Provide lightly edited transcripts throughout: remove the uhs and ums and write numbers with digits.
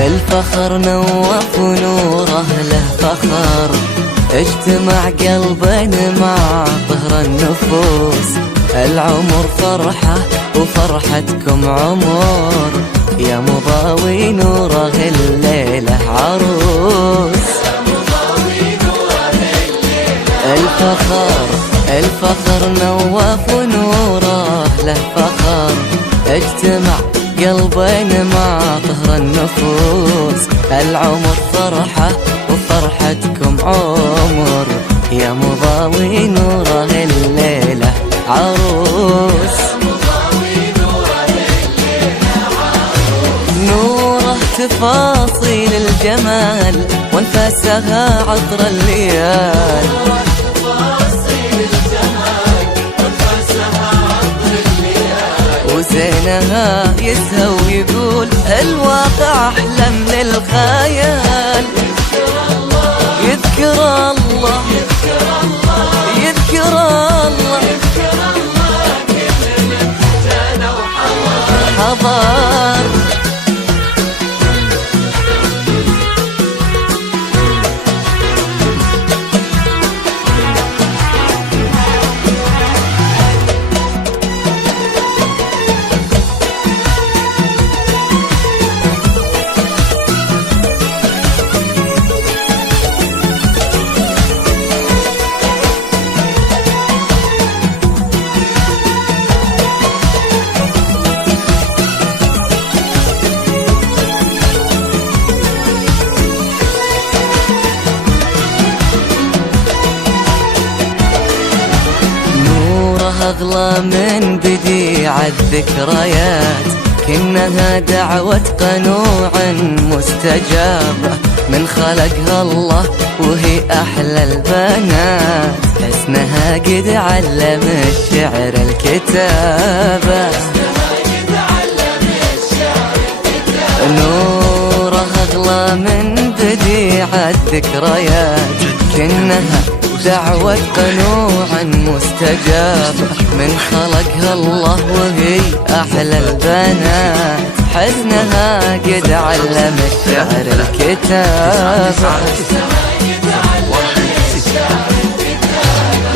الفخر نوف ونوره له فخر، اجتمع قلبين مع طهر النفوس. العمر فرحة وفرحتكم عمر، يا مضاوي نوره الليلة عروس. الفخر نوف ونوره له فخر، اجتمع قلبين مع طهر النفوس. العمر فرحة وفرحتكم عمر، يا مضاوي نوره الليلة عروس. نوره تفاصيل الجمال وانفاسها عطر الليال، وزينها يسهى ويقول الواقع أحلى من الخيال. يذكر الله يذكر الله كلنا جانا وحضر. أغلى من بديع الذكريات، كأنها دعوة قنوع مستجابة من خلقها الله، وهي أحلى البنات. حسنها قد علم الشعر الكتابة، نورها أغلى من بديع الذكريات، كأنها دعوة قنوع مستجابة من خلقها الله، وهي أحلى البنات. حزنها قد علم الشعر الكتابة،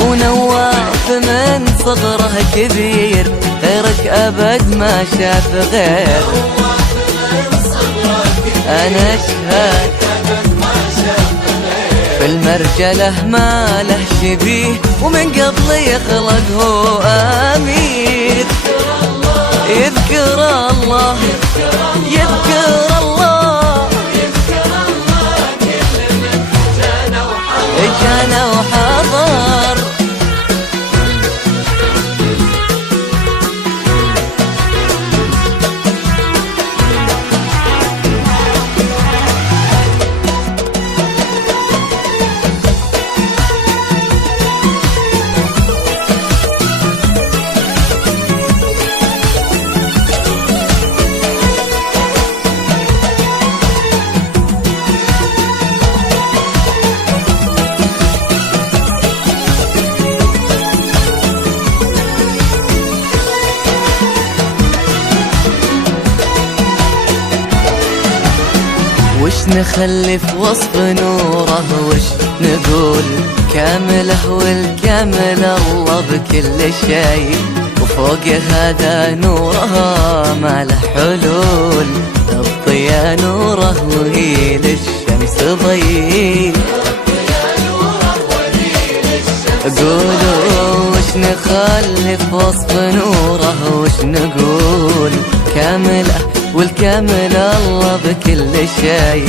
ونواف من صغره كبير غيرك أبد ما شاف غير. أنا أشهد بالمرجله ما له شبيه، ومن قبل يخلق هو أمير. يذكر الله يذكر الله كلنا جانا وحضر. وش نخلي في وصف نوره وش نقول؟ كامله والكامل الله بكل شيء، وفوق هذا نوره ما له حلول. الضياء نوره وهي للشمس ضي. قولوا وش نخلي في وصف نوره وش نقول؟ كامله والكامل الله بكل شيء،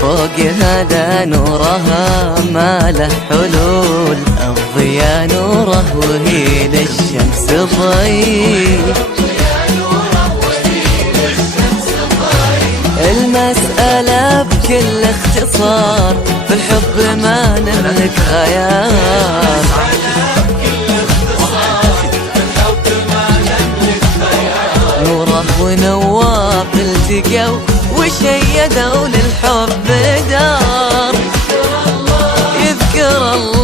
فوق هذا نورها ما له حلول. الضياء نوره وهي للشمس ضي. المسألة بكل اختصار في الحب ما نملك خيار. نوره ونواف التقوا وشيدوا للحب دار. يذكر الله